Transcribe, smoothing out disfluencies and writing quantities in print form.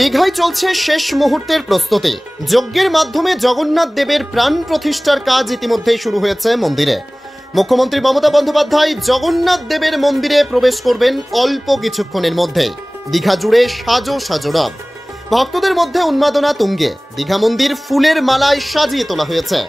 দীঘায় চলছে শেষ মুহূর্তের প্রস্তুতি। যজ্ঞের মাধ্যমে জগন্নাথ দেবের প্রাণ প্রতিষ্ঠার কাজ ইতিমধ্যেই শুরু হয়েছে মন্দিরে। মুখ্যমন্ত্রী মমতা বন্দ্যোপাধ্যায় জগন্নাথ দেবের মন্দিরে প্রবেশ করবেন অল্প কিছুক্ষণের মধ্যেই। দীঘা জুড়ে সাজো সাজো রব, ভক্তদের মধ্যে উন্মাদনা তুঙ্গে। দীঘা মন্দির ফুলের মালায় সাজিয়ে তোলা হয়েছে।